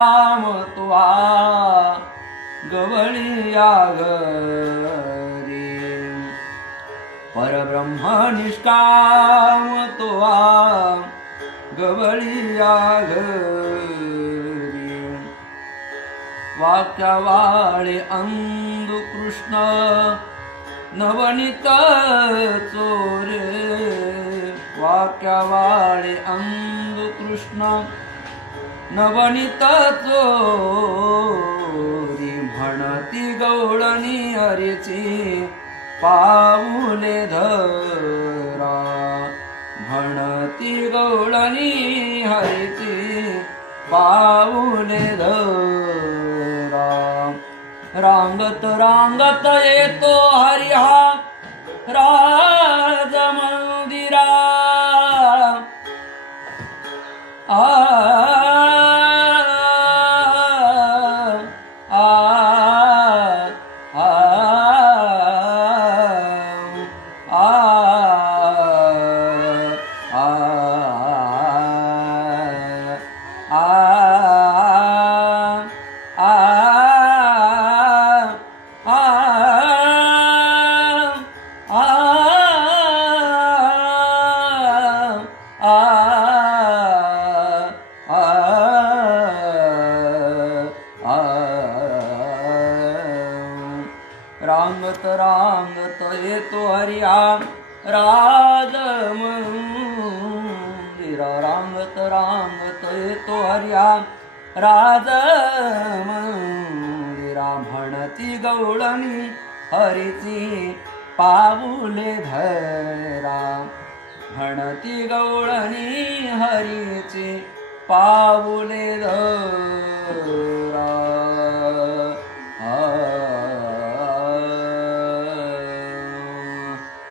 राम तुवा गवळिया घरी परब्रह्म निष्काम तुवा गवळिया घरी वाक्यावाळे अंधु कृष्ण नवनीत चोरे वाक्यावाळे अंधु कृष्ण नवनीत चोरी म्हणती गवळणी हरीची पाऊले धरा म्हणती गवळणी हरीची पाऊले धरा रांगत रांगत येतो हरी हा राज मंदिरा रांगत रांगत येतो हरिया राज मंदिरा रांगत रांगत येतो हरिया राज मंदिरा म्हणती गवळणी हरीची पाऊले धरा म्हणती गवळणी हरीची पाऊले धरा